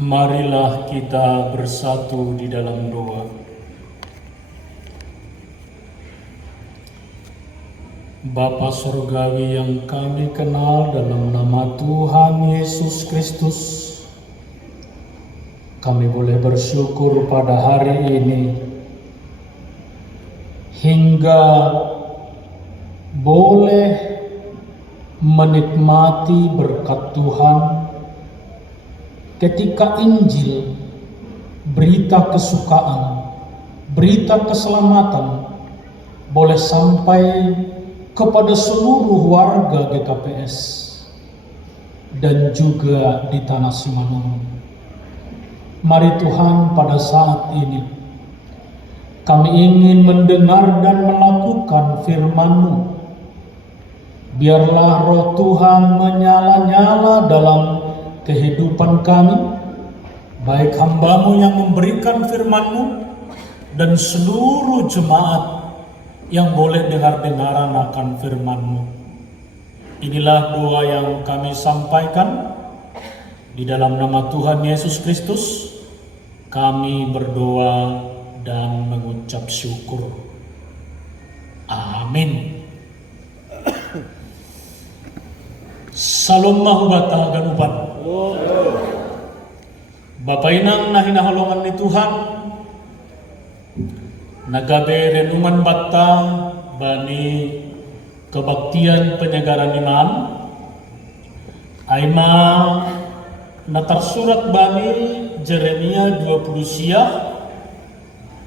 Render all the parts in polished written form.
Marilah kita bersatu di dalam doa. Bapa Surgawi yang kami kenal, dalam nama Tuhan Yesus Kristus, kami boleh bersyukur pada hari ini hingga boleh menikmati berkat Tuhan ketika Injil, berita kesukaan, berita keselamatan boleh sampai kepada seluruh warga GKPS dan juga di Tanah Simanungun. Mari Tuhan, pada saat ini kami ingin mendengar dan melakukan firman-Mu. Biarlah roh Tuhan menyala-nyala dalam kehidupan kami, baik hamba-Mu yang memberikan firman-Mu dan seluruh jemaat yang boleh dengar-dengaran akan firman-Mu. Inilah doa yang kami sampaikan di dalam nama Tuhan Yesus Kristus. Kami berdoa dan mengucap syukur. Amin. Salam mahubata ganupan. Bapak inang nahinaholongan ni Tuhan, nagabe renungan bata bani kebaktian penyegaran iman, aima natarsurat bani Jeremia 20 siah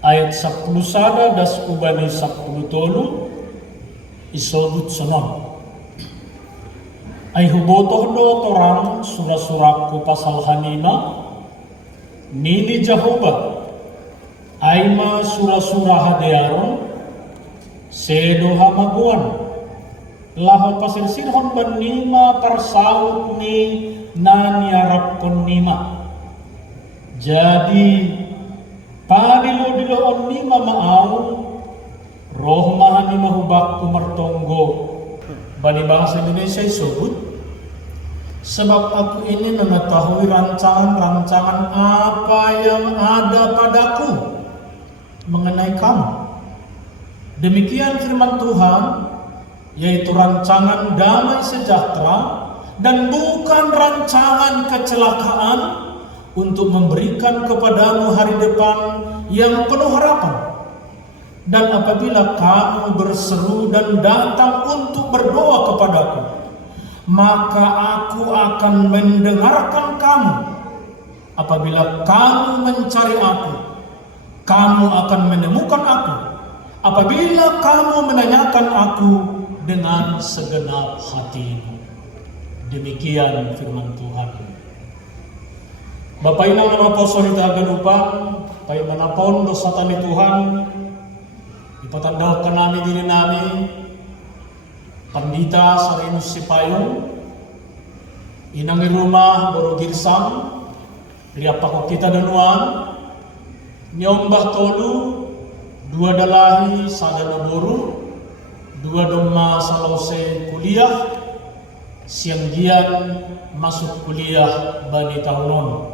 ayat 10 sada das ubani 10 tolu isobut sonon. Ay hubotoh do torang surah-surah ku pasal hanima nini Jehovah aima surah-surah hadearon sedo hamaguan laho pasirsirhon banima parsaut ni naniarap kon nima. Jadi padilo-dilo on nima maaw roh mahani mahubak kumartonggo bani bahasa Indonesia disebut. Sebab aku ini mengetahui rancangan-rancangan apa yang ada padaku mengenai kamu. Demikian firman Tuhan, yaitu rancangan damai sejahtera dan bukan rancangan kecelakaan, untuk memberikan kepadamu hari depan yang penuh harapan. Dan apabila kamu berseru dan datang untuk berdoa kepadaku, maka aku akan mendengarkan kamu. Apabila kamu mencari aku, kamu akan menemukan aku. Apabila kamu menanyakan aku dengan segenap hatimu. Demikian firman Tuhan. Bapak inang nama poson ita aganupan, pay manapon dosa tani Tuhan, ipatandawkan nami diri nami, Pandita Sarinus Sipayung, inang rumah Boro Girsam, riapako kita danuan, nyombah tolu, dua dalahi sadana boru, dua doma salose kuliah, siang gian masuk kuliah bani tahunon.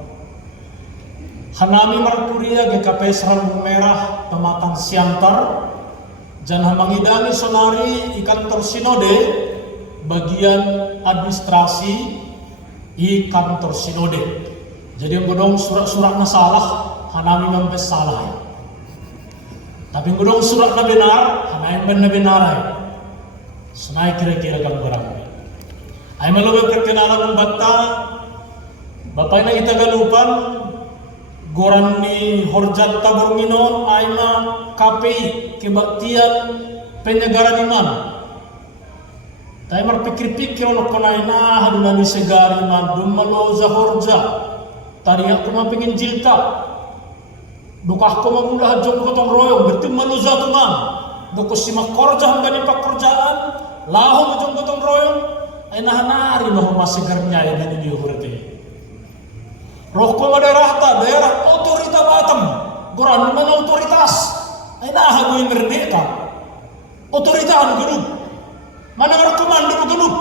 Hanami marpuria GKPS Rambung Merah Pematang Siantar, jangan mengidani sonari i kantor sinode bagian administrasi i kantor sinode. Jadi yang bodong surat-surat na salah, hanami mampes salah. Tapi yang bodong surat na benar, hanami na benar. Senai kira-kira kang barang. Ay malawag perkenalan ng bata, bapak na itagalupan, goran ni Horjat Taborminon, ayma KPI, kebaktian penyegaran iman. Tayo marpikir-pikir ono panay na hadunan ni segari man dumaloza Horja. Tariya ko mapingin jilta. Dukah ko mamulah jong gotong royong, berarti maluza tuman. Duko si makorja hanggang ipakorjaan, laho mo jong gotong royong, ay nahanari mo humasegarnya ay naniniyo berarti. Roh ko daerah otorita Batam, goran man otoritas, ay nahagoy merdeka. Otoritaan ganun. Manang komando ganun.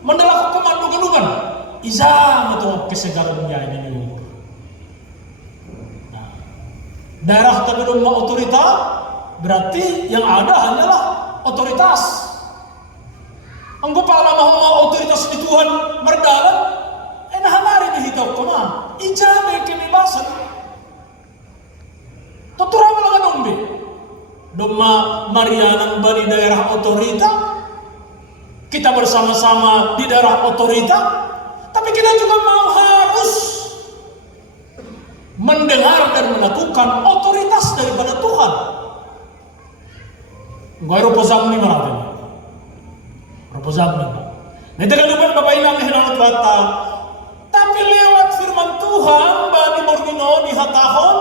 Mandala ko komando ganugan. Isa mo to kesegaran niya ini. Daerah tapi rumah otorita, berarti yang ada hanyalah otoritas. Anggo pala mau otoritas di Tuhan merdalam, enahan hari dihitau koma, ijabe kebebasan. Tutura malang nombe, doma Marianang bani daerah otorita, kita bersama-sama di daerah otorita, tapi kita juga mau harus mendengar dan melakukan otoritas daripada Tuhan. Gue rupozam ni marapin. Rupozam ni. Nanti kan lupa Bapak Inang hilang kata. Tapi lewat firman Tuhan bani Borgino dihatahon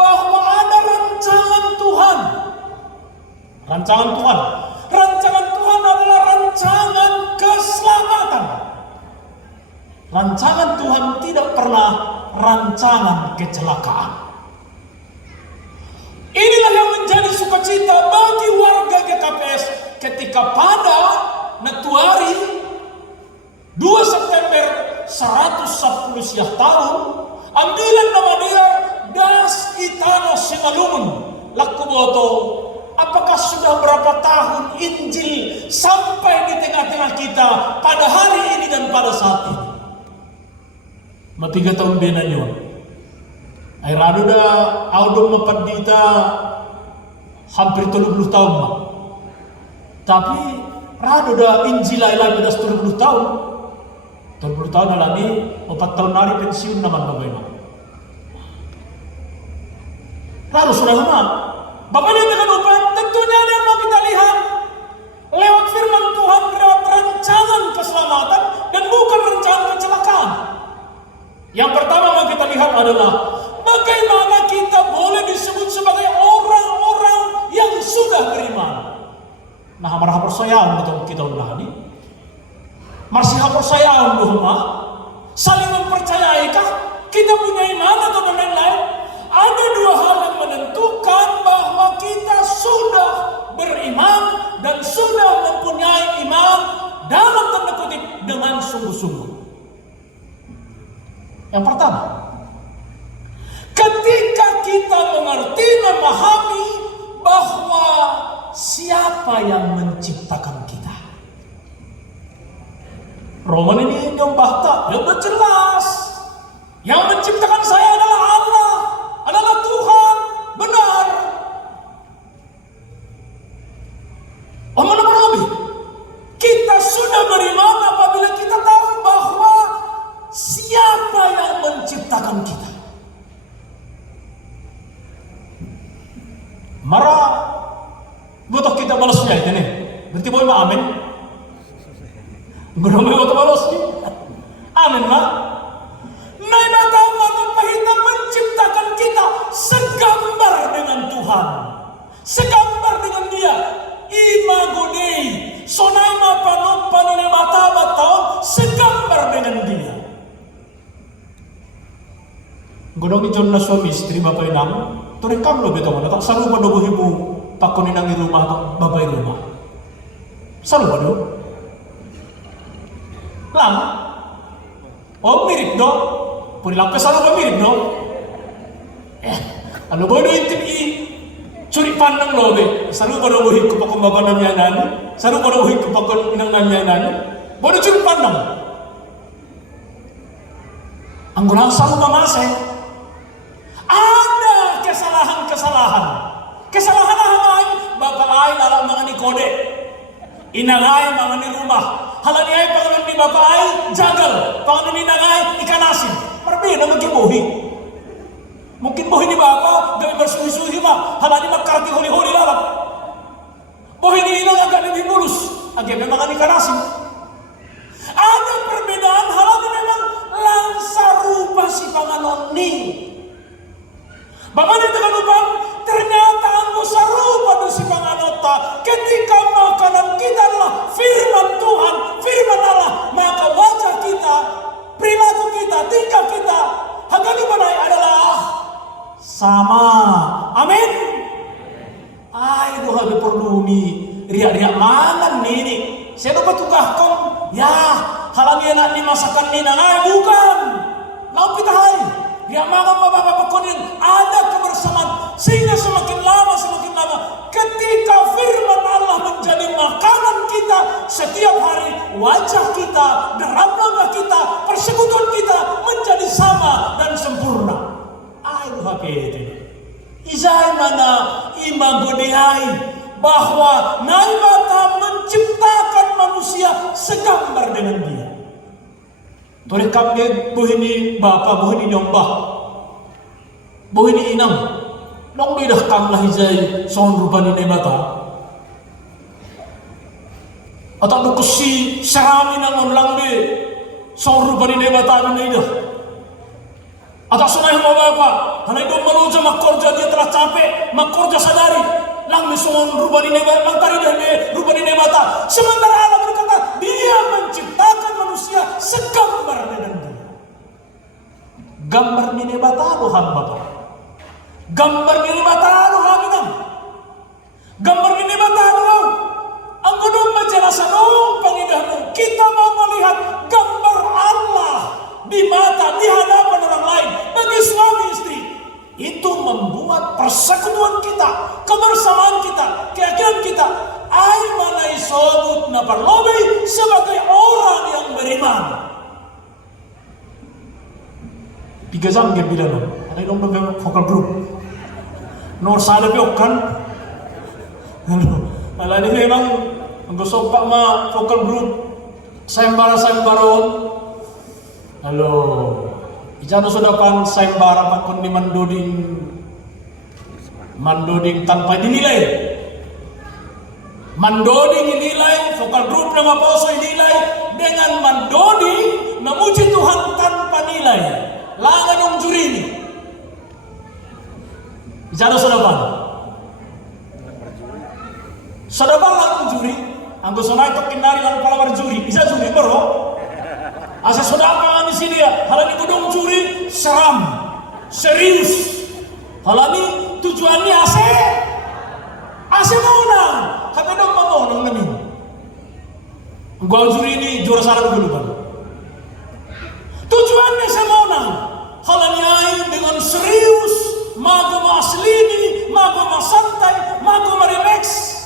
bahwa ada rancangan Tuhan. Rancangan Tuhan. Rancangan Tuhan adalah rancangan keselamatan. Rancangan Tuhan tidak pernah rancangan kecelakaan. Inilah yang menjadi sukacita bagi warga GKPS ketika pada Natuari 2 September 110 tahun ambilan nama dia Das Itano Singalumun laku boto. Apakah sudah berapa tahun Injil sampai di tengah-tengah kita pada hari ini dan pada saat ini? 3 tahun benanyo. Ay rado da audom mapadita hampir 30 tahun. Tapi rado da Injil ay labi das 30 tahun. 30 tahun alani 4 tahun hari pensiun naman bagaimana. Rado sudah lama. Bapak dia tekan upan, tentunya ada yang mau kita lihat lewat firman Tuhan, lewat rancangan keselamatan dan bukan rancangan kecelakaan. Yang pertama yang kita lihat adalah bagaimana kita boleh disebut sebagai orang-orang yang sudah beriman. Nah, marah persayaan betul kita ulani. Masih persayaan bahwa saling mempercayaikah kita punya iman atau dan lain-lain? Ada 2 hal yang menentukan bahwa kita sudah beriman dan sudah mempunyai iman dalam tanda kutip dengan sungguh-sungguh. Yang pertama, ketika kita mengerti, memahami bahwa siapa yang menciptakan kita. Roman ini yang bahta, yang udah jelas. Yang menciptakan saya adalah Allah, adalah Tuhan, benar. Oh, mana lebih? Kita sudah beriman apabila kita tahu bahwa siapa yang menciptakan kita. Marah butuh kita balasnya itu nih. Berarti boleh mah amin. Belum butuh balasnya. Amin mah. Nah, datang kita menciptakan kita segambar dengan Tuhan, segambar dengan Dia. Imago Dei, sonai ma panopan ini mata segambar dengan Dia. Godong ijon na suami istri bapak inang, turekam lo beto mana tak saru pada buhimu pakon inang di rumah atau bapak di rumah. Saru pada, lang, oh mirip dong. Purilang kesal ba mirip no? Ano ba no intip curi pandang lo be? Saru ba no buhik ko pakon baba niya nani? Saru ba no buhik ko pakon inang niya nani? Bodo curi pandang. Ang gunang saru mamase. Ada kesalahan-kesalahan. Kesalahan ay bapak ay alam mga ni kode. Inang ay mga ni rumah. Halani ay pangalan ni bapak ay jagal. Pangalan ni inang ay ikanasin. Berbeda mungkin bohi. Mungkin bohi ni bapa gawin bersuhi-suhi mah. Halani magkarti huli-huli lalap. Bohi ni inang agak lebih mulus. Agak memang ani kanasin. Ada perbedaan halani memang langsa rupa si panganon ni. Bapak ni tekan upang ternyata anggo sarupa do si panganota ketika makanan kita adalah firman Tuhan, firman Allah, maka wajah kita, perilaku kita, tingkah kita, hagani banai adalah sama. Amin. Ay, doha be perlu ni riak-riak mangan ni. Saya dapat tukahkan, ya, halami anak ni masakan ni nangai bukan. Lau kita hai. Riak mangan bapak-bapak konin ada kebersamaan wajah kita, derap langkah kita, persekutuan kita menjadi sama dan sempurna. Ayo itu. Izai mana ima godeai bahwa Naibata menciptakan manusia segambar dengan dia. Tore kami buhini bapa, buhini nyombah, buhini inang, nong dah kam lah izai son rupani Naibata. Atau nukusi serami nangon langbe son rupani Naibata na ida. Atau sunai mo bapa, hanay dong maluja makorja dia telah capek, makorja sadari, lang misong rupani Naibata, lang tari dahil rupani Naibata. Sementara Allah berkata, dia menciptakan manusia segambar dengan dia. Gambar ni Naibata Tuhan Bapa. Gambar ni Naibata Tuhan Inang. Gambar ni Naibata Tuhan. Ang gunung majelasan Panginoon, kita mau melihat gambar Allah di mata, di hadapan orang lain bagi suami istri. Itu membuat persekutuan kita, kebersamaan kita, keyakinan kita ay manay sobut na parlobe sebagai orang yang beriman. 3 jam dia bilang, ada yang memang focal group. Nor sada kan? Malah ini memang gusto pa ma focal group sayembara-sayembaron. Halo, ijano sudah pan sayembara pakon ni mandoding tanpa dinilai. Mandoding dinilai, focal group na maposo dinilai dengan mandoding memuji Tuhan tanpa nilai. Langan ng juri ini. Ijano sudah pan. Sudah pan lang juri. Ang gusto na ito kinari lang pala juri. Isa juri bro. Asa saudara di sini ya, halani gudong juri seram, serius. Halani tujuannya ase maunang, kami dong maunang namin. Gua juri ini juara saran dulu kan. Tujuannya saya maunang, halani ay dengan serius, mago aslini, mago santai, mago relax.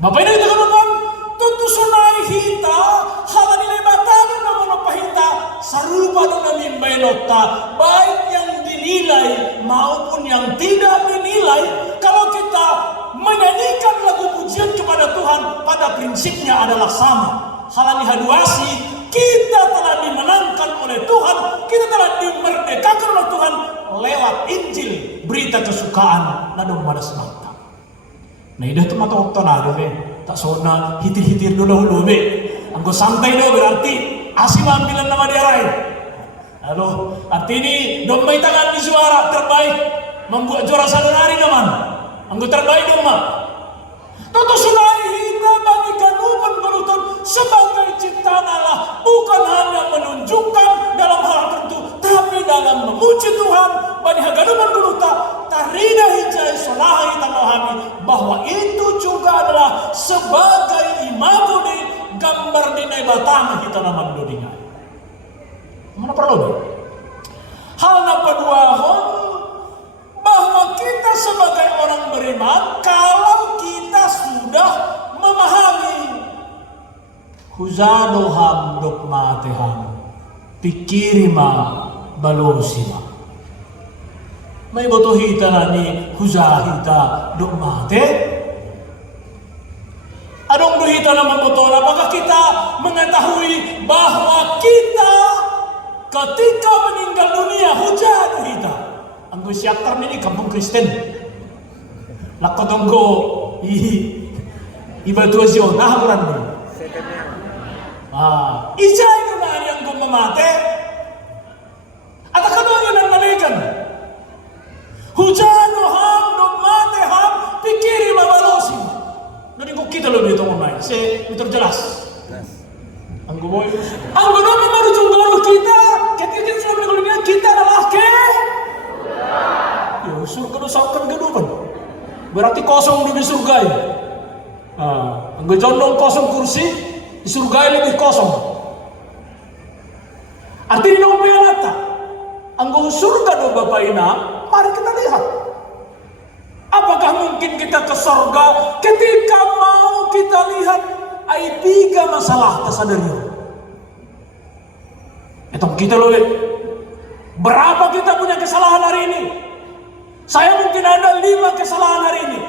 Bapak ini kita kan tentu sunai hita halani Naibata na manapahita sarupa na namimbay nota baik yang dinilai maupun yang tidak dinilai. Kalau kita menyanyikan lagu pujian kepada Tuhan pada prinsipnya adalah sama. Halani haduasi kita telah dimenangkan oleh Tuhan, kita telah dimerdekakan oleh Tuhan lewat Injil, berita kesukaan na dong pada semata. Nah ida itu mata waktu nado tak sona hitir-hitir dulu be. Anggo santai do berarti asih ambilan nama dia lain. Halo, arti ini domba tangan di juara terbaik membuat juara sadari naman. Anggo terbaik domba. Toto sunai hina bagi kanuman berutun sebagai ciptaan Allah bukan hanya menunjukkan dalam hal tertentu, tapi dalam memuji Tuhan bagi haganuman beruta tarina hijai solahi tamahami bahwa itu juga adalah sebagai imago di gambar di Naibata kita nama dodingan. Mana perlu? Hal napa dua bahwa kita sebagai orang beriman kalau kita sudah memahami huzadoham dokmateham pikirima balosima may botohita na ni huzahita dokmate adong duhita na mabotora maka kita mengetahui bahwa kita ketika meninggal dunia hujaduhita ang siaktar ini kampung Kristen lakotonggo iba tuasyon nahamuran mo ijay na yang gumamate at akadonyo ng naligan hujano ham dogmate ham pikiri mabalosin nani ko kita lo dito mamay se ito jelas ang gumoy ang gumoy marujung galo kita ketika sudah meninggal kita adalah surga dosakan gadupan berarti kosong di surga ya. Ang jondong kosong kursi di surga lebih kosong. Artinya nung penata ang surga do Bapak ina mari kita lihat apakah mungkin kita ke surga ketika mau kita lihat ai 3 masalah tasadari. Etong kita loh, berapa kita punya kesalahan hari ini? Saya mungkin ada 5 kesalahan hari ini.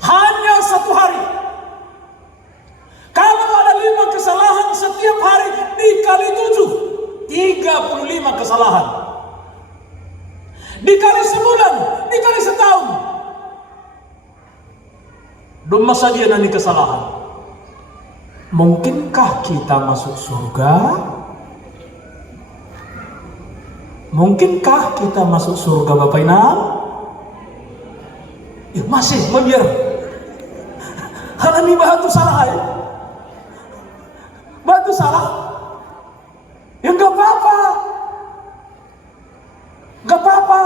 Hanya 1 hari. Kalau ada 5 kesalahan setiap hari dikali 7, 35 kesalahan. Dikali sebulan, dikali setahun. Duma saja nanti kesalahan. Mungkinkah kita masuk surga? Mungkinkah kita masuk surga Bapak Inam? Ya masih, biar. Karena ini batu salah ya. Batu salah. Ya enggak apa-apa. Enggak apa-apa.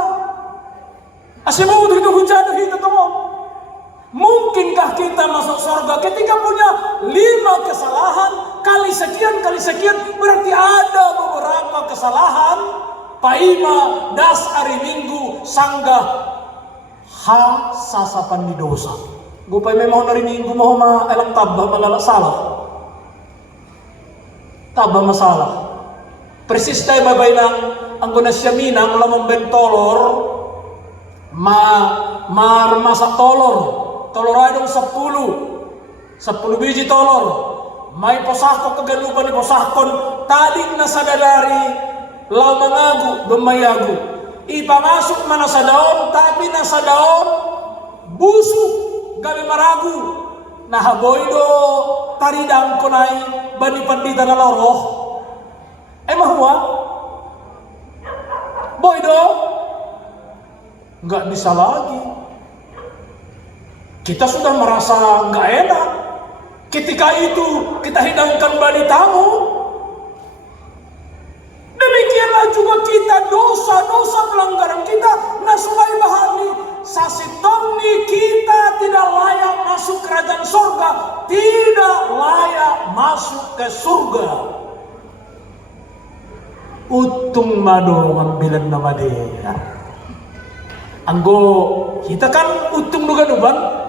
Asal mau itu hujan itu teman. Mungkinkah kita masuk surga ketika punya 5 kesalahan kali sekian, berarti ada beberapa kesalahan. Paima das hari Minggu sanggah sasapan di dosa. Gue memang hari Minggu mau elang tabah malala salah. Tabah masalah. Persis tayo babaynang ang gunasya minang lamang bentolor masak tolor. Toloradong 10 biji tolor. May posahko kagalupan ni posahkon. Tading nasa dadari. Law mangagu, dumayagu. Ipamasok man sa daon. Tapi nasa daon. Busuk. Gabi maragu. Nahaboy do. Taridang ko na'y. Bani pandita na loroh. Mahuwa. Boy do. Nggak bisa lagi. Kita sudah merasa nggak enak. Ketika itu kita hidangkan bani tamu. Demikianlah juga kita dosa pelanggaran kita. Nasulai bahani sasitoni kita tidak layak masuk kerajaan surga. Tidak layak masuk ke surga. Utung mado ngambilan nama dia. Anggo kita kan utung duga-dugan.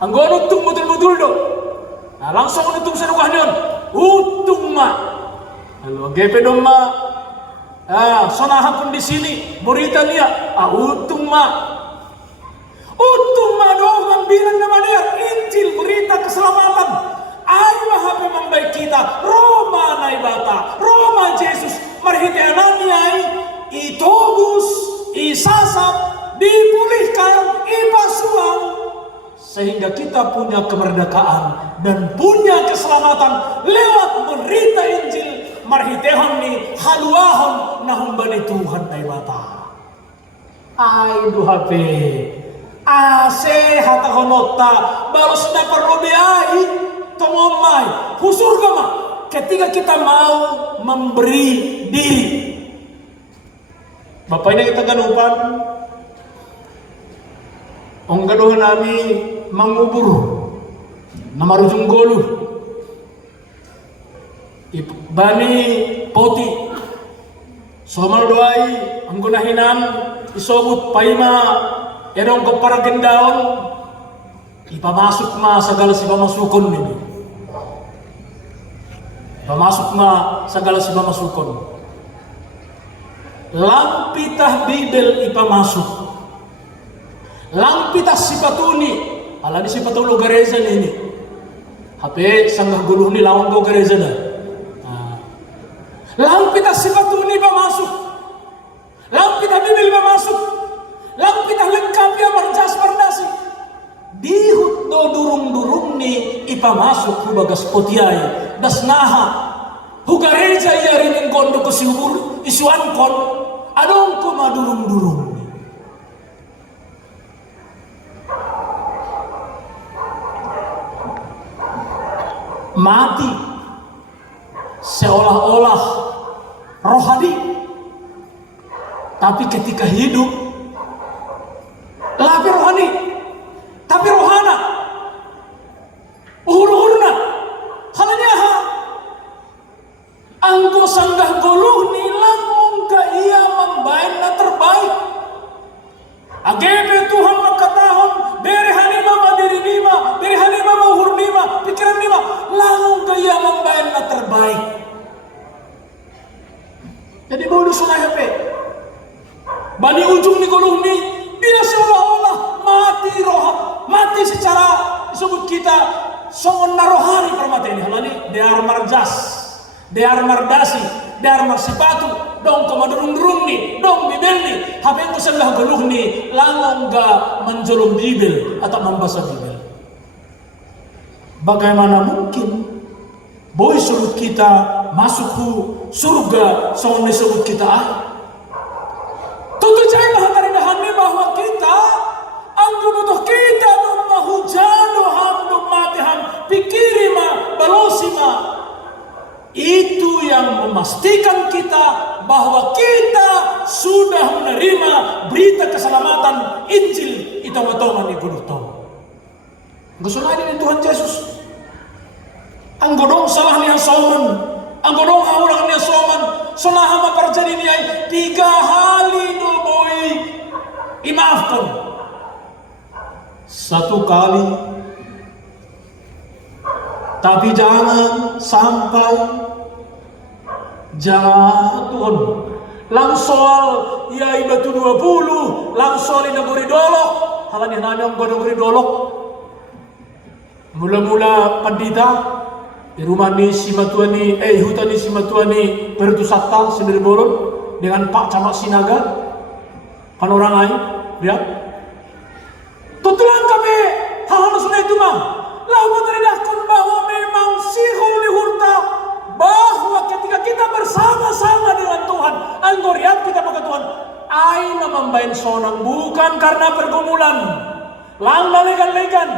Anggo utung betul-betul do. Nah, langsung utung sa dugaan. Utung ma. Halo, GP dong ma. Sonahan pun di sini. Berita niya. Utung ma. Utung ma doang ngambilan nama dia. Injil berita keselamatan. Ay mahape mambaik kita. Roma na ibata. Roma Jesus. Marhiti ananiay. Itobus. Isasap. Dipulihkan. Ipasuang. Sehingga kita punya kemerdekaan dan punya keselamatan lewat berita Injil marhitehon ni haluahon nahumbani Tuhan ay bata. Ay duhape. Ase hatahonota baros na perlu biay tongomay husur gama ketika kita mau memberi diri. Bapak ini kita ganupan. Ang galuhan namin mangubur na marujung golu. Bani poti. Somal doay ang gunahinan isobut paima erong kaparagen daon ipamasok ma sagala si pamasukon nini. Pamasok ma sagala si pamasukon. Lampitah Bibel ipamasok. Lampitas sipatuni, ala di sipatulo gareza ini. Hape sanggah guluh ni lawang go gareza na. Lampitas sipatuni pa masuk. Lampitas Bibel pa masuk. Lampitas lengkap ya marjas pardasi. Dihut do durung-durung ni ipamasuk hubagas potiay. Das naha. Hugareja iya rin ang gondo ko siubur isuan kon. Anong kumadurung-durung. Mati seolah-olah rohani, tapi ketika hidup lapi rohani, tapi rohana uhur-uhurna halanya ha anggo sanggah goluh nilang ungka ia membain na terbaik agebe Tuhan makatahon beri hanima madiri nima beri hanima dia membayar na terbaik. Jadi mau disunai HP. Bani ujung ni guluh ni dia seolah-olah mati secara disebut kita songon narohari permata ini. Halani dear marjas, dear mardasi, dear marsipatu, dong komadurung-durung ni, dong bibel ni. HP ko sebelah guluh ni langong ga menjolom bibel atau membaca bibel. Bagaimana mungkin boy suruh kita masuk ke surga songon disebut kita Tutu jay mahatarinahan ni bahwa kita ang gumutuh kita nung mahujano ham nung matiham pikirima balosima. Itu yang memastikan kita bahwa kita sudah menerima berita keselamatan Injil itawatongan ni Guluto. Gusto na din Tuhan Yesus. Ang godong salah niya soman, ang godong haulang niya soman, sonaha maparjadi niya 3 kali no boy imaafkan. 1 kali. Tapi jangan sampai Tuhan langsol ya ibatu 20 langsol ina gori dolok halani nanyong gori dolok mula-mula pandita di rumah ni si matuani hutan ni si matuani Pertu Satta sendiri bolon dengan Pak Camat Sinaga kan orang lain lihat tutulan kami hal sunai itu mah lalu meneridakkan bahwa memang si Holy Hurta bahwa ketika kita bersama-sama dengan Tuhan anggoriat kita pakai Tuhan aina membain sonang bukan karena pergumulan langga legan-legan.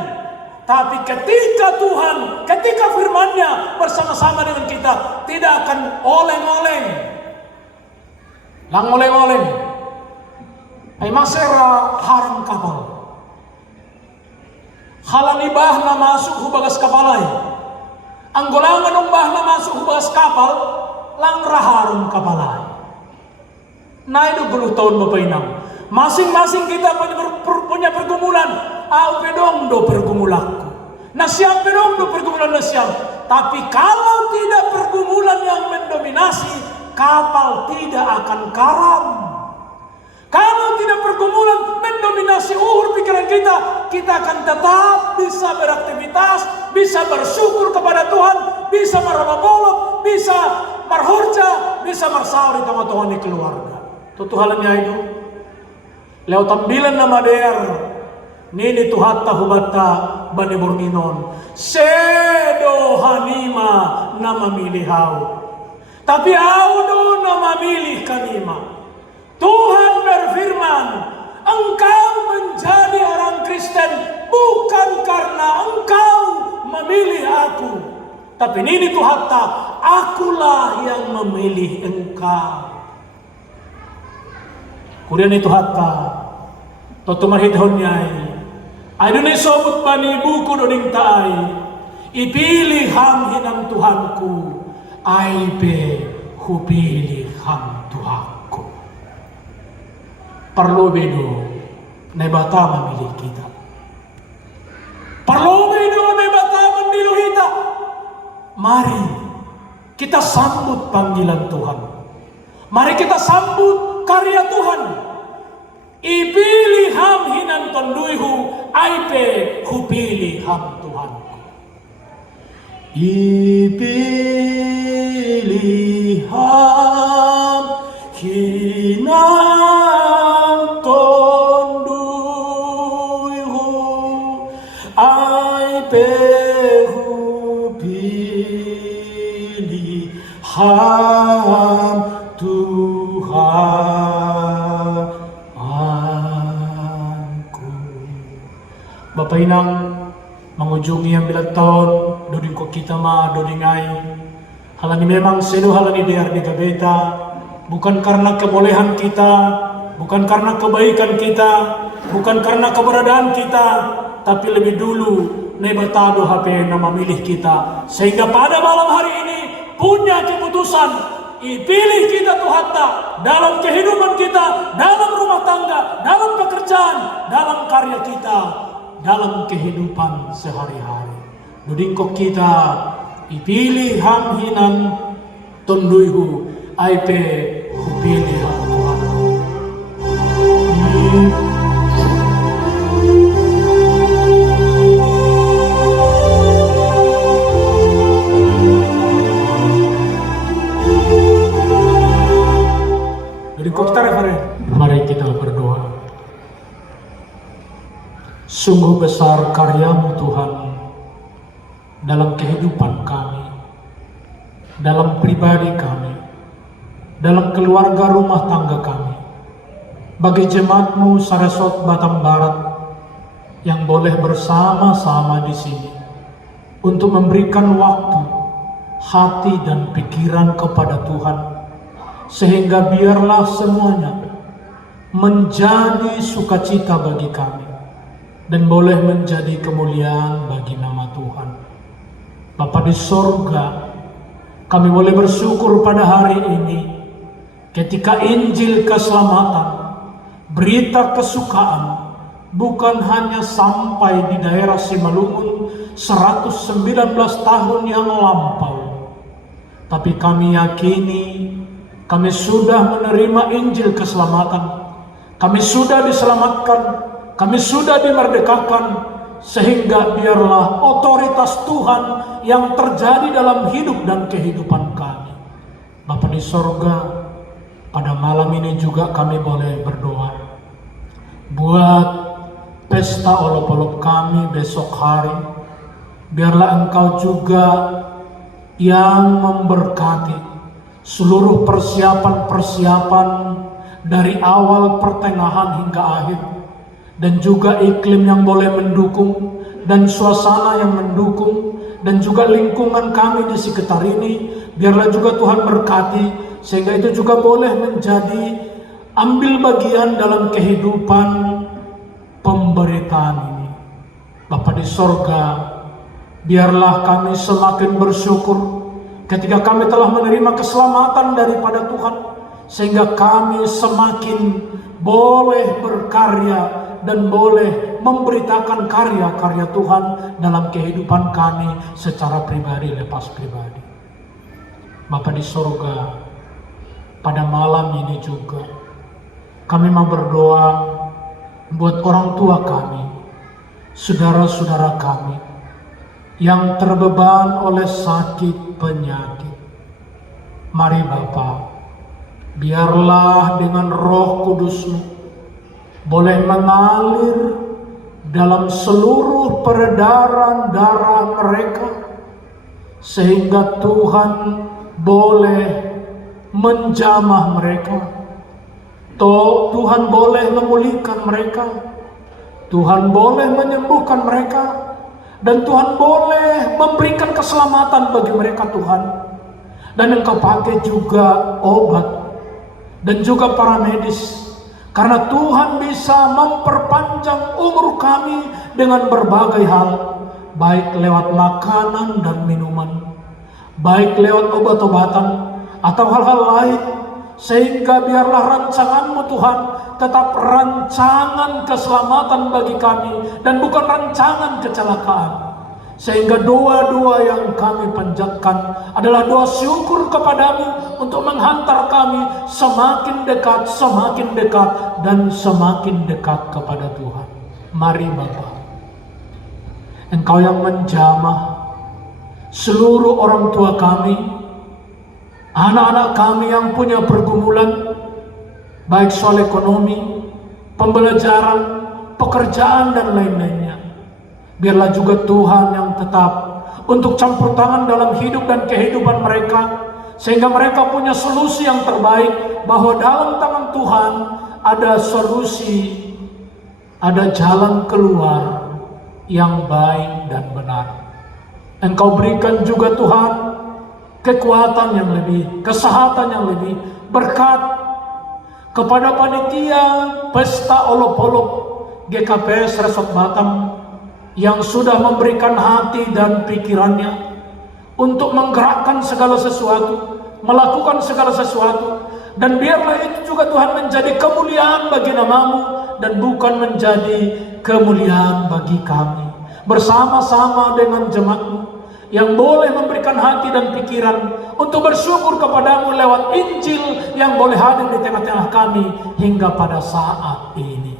Tapi ketika Tuhan, ketika firman-Nya bersama-sama dengan kita, tidak akan oleng-oleng. Lang oleng-oleng. Ay masera haram kapal. Halan ibah na masuk hubagas kapalay. Ang gulangan ng bah na masuk hubagas kapal, lang raharum kapalay. Naido guluh tahun mapainang. Masing-masing kita punya pergumulan. Au pedong do pergumulakku. Nasyam pedong do pergumulan nasyam. Tapi kalau tidak pergumulan yang mendominasi, kapal tidak akan karam. Kalau tidak pergumulan mendominasi pikiran kita, kita akan tetap bisa beraktivitas, bisa bersyukur kepada Tuhan, bisa marababolok, bisa marhurja, bisa marsauri sama Tuhan di keluarga. Tutuhalannya itu. Lewat tambilan nama der nini tuhatta hubatta bani borninon sedo hanima nama milih hau tapi audo nama milih kanima. Tuhan berfirman engkau menjadi orang Kristen bukan karena engkau memilih aku tapi nini tuhatta akulah yang memilih engkau. Kemudian itu hatta totumar hidhon nyai adunay sobut bani buku doding taay ipilih ham hinam Tuhanku ay be hupilih ham Tuhanku. Perlu bedo na bata memilih kita. Perlu bedo na bata mendilu kita. Mari kita sambut panggilan Tuhan. Mari kita sambut karya Tuhan. Ipilih ham hinan tonduihu aipe hupilih ham Tuhanku. Ipilih ham hinan tonduihu aipe hupilih ham Tuhanku. Bapak inang mengunjungi yang bilang tahun doding ko kita ma dodingai halani memang sedo halani dear de gabeta bukan karena kebolehan kita, bukan karena kebaikan kita, bukan karena keberadaan kita, tapi lebih dulu nebatado HP nama milih kita sehingga pada malam hari ini punya keputusan ipilih kita Tuhan dalam kehidupan kita, dalam rumah tangga, dalam pekerjaan, dalam karya kita, dalam kehidupan sehari-hari. Dudingkok kita ipilih ham hinan tunduihu aipe hupilih ham Tuhan. Mari kita berdoa. Sungguh besar karya-Mu Tuhan dalam kehidupan kami, dalam pribadi kami, dalam keluarga rumah tangga kami. Bagi jemaat-Mu Saresot Batam Barat yang boleh bersama-sama di sini untuk memberikan waktu, hati dan pikiran kepada Tuhan, sehingga biarlah semuanya menjadi sukacita bagi kami dan boleh menjadi kemuliaan bagi nama Tuhan. Bapa di sorga, kami boleh bersyukur pada hari ini ketika Injil keselamatan, berita kesukaan bukan hanya sampai di daerah Simalungun 119 tahun yang lampau, tapi kami yakini kami sudah menerima Injil keselamatan. Kami sudah diselamatkan, kami sudah dimerdekakan, sehingga biarlah otoritas Tuhan yang terjadi dalam hidup dan kehidupan kami. Bapa di sorga, pada malam ini juga kami boleh berdoa buat pesta olok-olok kami besok hari. Biarlah Engkau juga yang memberkati seluruh persiapan-persiapan dari awal, pertengahan hingga akhir, dan juga iklim yang boleh mendukung dan suasana yang mendukung, dan juga lingkungan kami di sekitar ini. Biarlah juga Tuhan berkati sehingga itu juga boleh menjadi ambil bagian dalam kehidupan pemberitaan ini. Bapa di sorga, biarlah kami semakin bersyukur ketika kami telah menerima keselamatan daripada Tuhan, sehingga kami semakin boleh berkarya dan boleh memberitakan karya-karya Tuhan dalam kehidupan kami secara pribadi lepas pribadi. Bapa di sorga, pada malam ini juga kami mau berdoa buat orang tua kami, saudara-saudara kami yang terbeban oleh sakit penyakit. Mari Bapa, biarlah dengan Roh Kudus-Mu boleh mengalir dalam seluruh peredaran darah mereka, sehingga Tuhan boleh menjamah mereka. Tuhan boleh memulihkan mereka, Tuhan boleh menyembuhkan mereka, dan Tuhan boleh memberikan keselamatan bagi mereka Tuhan. Dan Engkau pakai juga obat dan juga para medis, karena Tuhan bisa memperpanjang umur kami dengan berbagai hal, baik lewat makanan dan minuman, baik lewat obat-obatan atau hal-hal lain. Sehingga biarlah rancangan-Mu Tuhan tetap rancangan keselamatan bagi kami dan bukan rancangan kecelakaan. Sehingga doa-doa yang kami panjatkan adalah doa syukur kepadamu untuk menghantar kami semakin dekat, dan semakin dekat kepada Tuhan. Mari Bapa, Engkau yang menjamah seluruh orang tua kami, anak-anak kami yang punya pergumulan, baik soal ekonomi, pembelajaran, pekerjaan, dan lain-lainnya. Biarlah juga Tuhan yang tetap untuk campur tangan dalam hidup dan kehidupan mereka, sehingga mereka punya solusi yang terbaik, bahwa dalam tangan Tuhan ada solusi, ada jalan keluar yang baik dan benar. Engkau berikan juga Tuhan kekuatan yang lebih, kesehatan yang lebih, berkat kepada panitia pesta olok-olok GKP Saresot Batam yang sudah memberikan hati dan pikirannya untuk menggerakkan segala sesuatu, melakukan segala sesuatu, dan biarlah itu juga Tuhan menjadi kemuliaan bagi nama-Mu dan bukan menjadi kemuliaan bagi kami. Bersama-sama dengan jemaat-Mu yang boleh memberikan hati dan pikiran untuk bersyukur kepadamu lewat Injil yang boleh hadir di tengah-tengah kami hingga pada saat ini.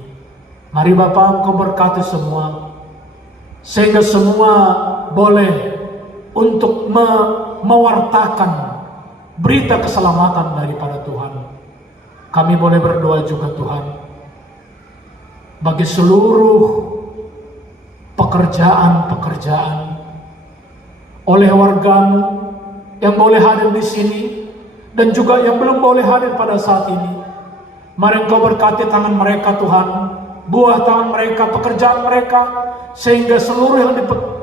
Mari Bapa, Engkau berkati semua, sehingga semua boleh untuk mewartakan berita keselamatan daripada Tuhan. Kami boleh berdoa juga Tuhan, bagi seluruh pekerjaan-pekerjaan oleh wargamu yang boleh hadir di sini dan juga yang belum boleh hadir pada saat ini. Mari Engkau berkati tangan mereka Tuhan, buah tangan mereka, pekerjaan mereka, sehingga seluruh yang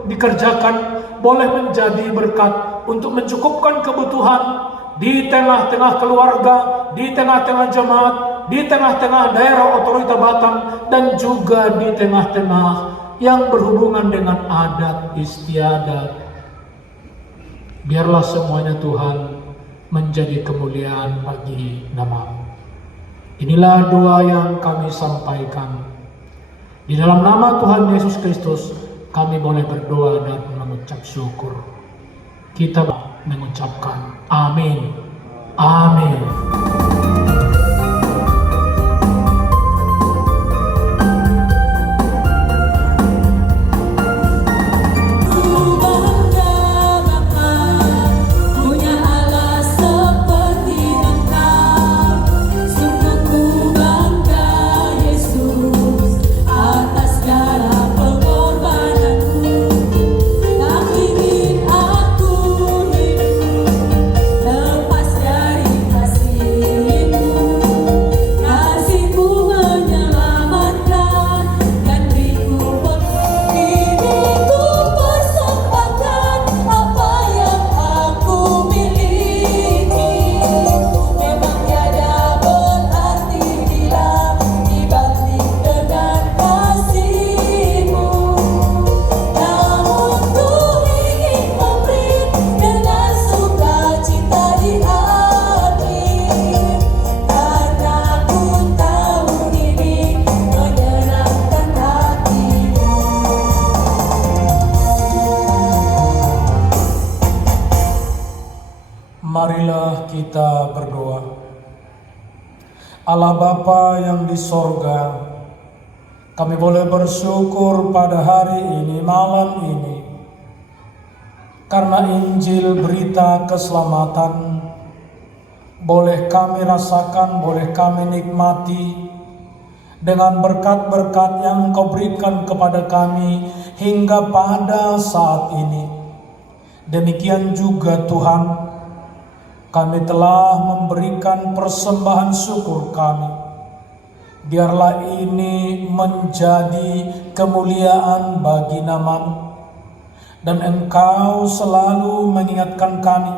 dikerjakan boleh menjadi berkat untuk mencukupkan kebutuhan di tengah-tengah keluarga, di tengah-tengah jemaat, di tengah-tengah daerah otorita Batam, dan juga di tengah-tengah yang berhubungan dengan adat istiadat. Biarlah semuanya Tuhan menjadi kemuliaan bagi nama-Mu. Inilah doa yang kami sampaikan. Di dalam nama Tuhan Yesus Kristus kami boleh berdoa dan mengucap syukur. Kita mengucapkan amin. Amin. Marilah kita berdoa. Allah Bapa yang di sorga, kami boleh bersyukur pada hari ini, malam ini, karena Injil berita keselamatan boleh kami rasakan, boleh kami nikmati dengan berkat-berkat yang Kau berikan kepada kami hingga pada saat ini. Demikian juga Tuhan, kami telah memberikan persembahan syukur kami. Biarlah ini menjadi kemuliaan bagi nama-Mu, dan Engkau selalu mengingatkan kami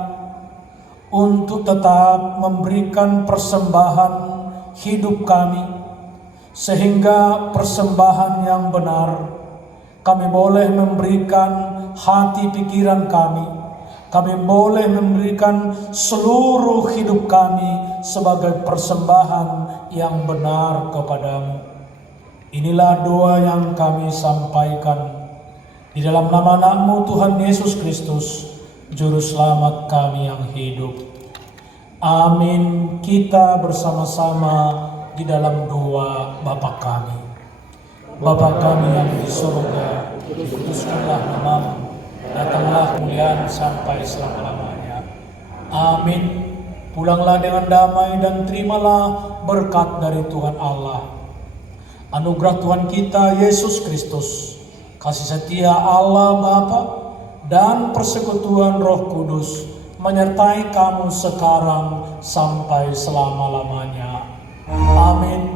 untuk tetap memberikan persembahan hidup kami, sehingga persembahan yang benar kami boleh memberikan hati pikiran kami. Kami boleh memberikan seluruh hidup kami sebagai persembahan yang benar kepadamu. Inilah doa yang kami sampaikan di dalam nama Anak-Mu Tuhan Yesus Kristus, Juru Selamat kami yang hidup. Amin. Kita bersama-sama di dalam doa Bapa kami. Bapa kami yang di surga, dikuduskanlah nama-Mu. Datanglah kemuliaan sampai selama-lamanya. Amin. Pulanglah dengan damai dan terimalah berkat dari Tuhan Allah. Anugerah Tuhan kita Yesus Kristus, kasih setia Allah Bapa, dan persekutuan Roh Kudus menyertai kamu sekarang sampai selama-lamanya. Amin.